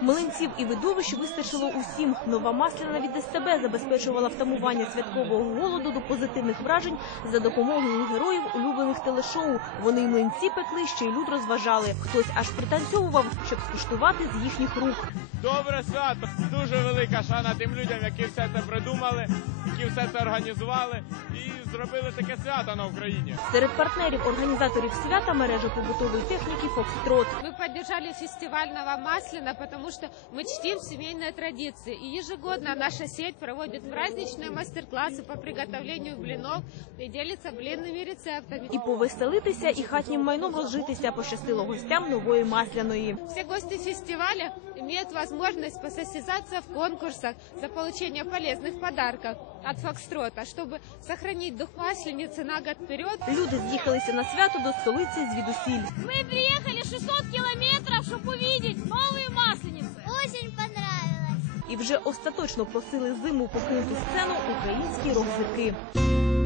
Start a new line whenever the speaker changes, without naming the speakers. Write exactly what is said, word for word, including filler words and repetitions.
Млинців і видовищ вистачило усім. Нова Масляна від СТБ забезпечувала втамування святкового голоду до позитивних вражень за допомогою героїв улюблених телешоу. Вони й млинці пекли, ще й люд розважали. Хтось аж пританцьовував, щоб скуштувати з їхніх рук.
Добре свято! Дуже велика шана тим людям, які все це придумали, які все це організували і зробили таке свято на Україні.
Серед партнерів організаторів свята мережа побутової техніки «Фокстрот».
Мы поддержали фестиваль «Нова Масляна», потому что мы чтим семейные традиции. И ежегодно наша сеть проводит праздничные мастер-классы по приготовлению блинов и делится блинными рецептами.
І повеселитися, і хатнім майном розжитися пощастило гостям Нової Масляної.
Все гости фестиваля имеют возможность посостязаться в конкурсах за получение полезных подарков от «Фокстрота», чтобы сохранить дух Масленицы на год вперед.
Люди з'їхалися на свято до столиці звідусіль.
Мы приехали шестьсот километров, чтобы увидеть новые Масленицы. Очень понравилось.
І вже остаточно просили зиму покинути сцену українські рок-зірки.